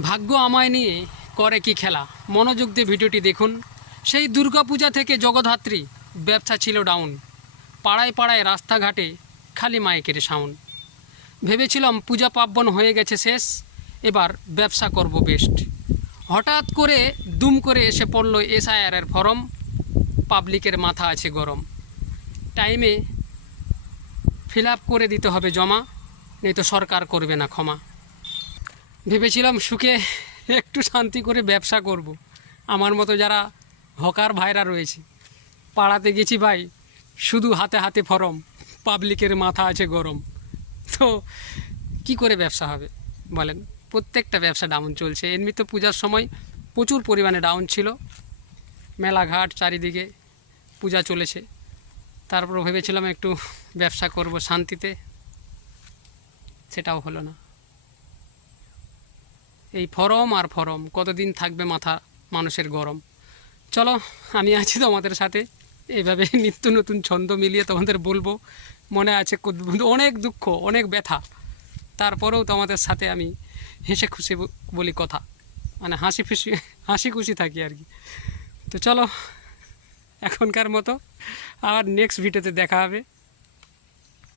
ভাগ্য আমায় নিয়ে করে কি খেলা, মনোযোগ দিয়ে ভিডিওটি দেখুন। সেই দুর্গাপূজা থেকে জগদ্ধাত্রী ব্যবসা ছিল ডাউন, পাড়ায় পাড়ায় রাস্তাঘাটে খালি মাইকের সাউন্ড। ভেবেছিলাম পূজা পার্বণ হয়ে গেছে শেষ, এবার ব্যবসা করব বেস্ট। হঠাৎ করে দুম করে এসে পড়ল এসআইআরের ফর্ম, পাবলিকের মাথা আছে গরম। টাইমে ফিল আপ করে দিতে হবে জমা, নেই তো সরকার করবে না ক্ষমা। ভেবেছিলাম সুখে একটু শান্তি করে ব্যবসা করব। আমার মতো যারা হকার ভাইরা রয়েছে, পাড়াতে গেছি ভাই, শুধু হাতে হাতে ফরম, পাবলিকের মাথা আছে গরম। তো কি করে ব্যবসা হবে বলেন? প্রত্যেকটা ব্যবসা ডাউন চলছে। এমনি তো পূজার সময় প্রচুর পরিমাণে ডাউন ছিল, মেলাঘাট চারিদিকে পূজা চলেছে। তারপর ভেবেছিলাম একটু ব্যবসা করব শান্তিতে, সেটাও হলো না। এই ফরম আর ফরম, কতদিন থাকবে মাথা মানুষের গরম। চলো, আমি আছি তোমাদের সাথে, এইভাবে নিত্য নতুন ছন্দ মিলিয়ে তোমাদের বলবো। মনে আছে অনেক দুঃখ, অনেক ব্যথা, তারপরেও তোমাদের সাথে আমি হেসে খুশি বলি কথা, মানে হাসি খুশি থাকি আর কি। তো চলো, এখনকার মতো আবার নেক্সট ভিডিওতে দেখা হবে।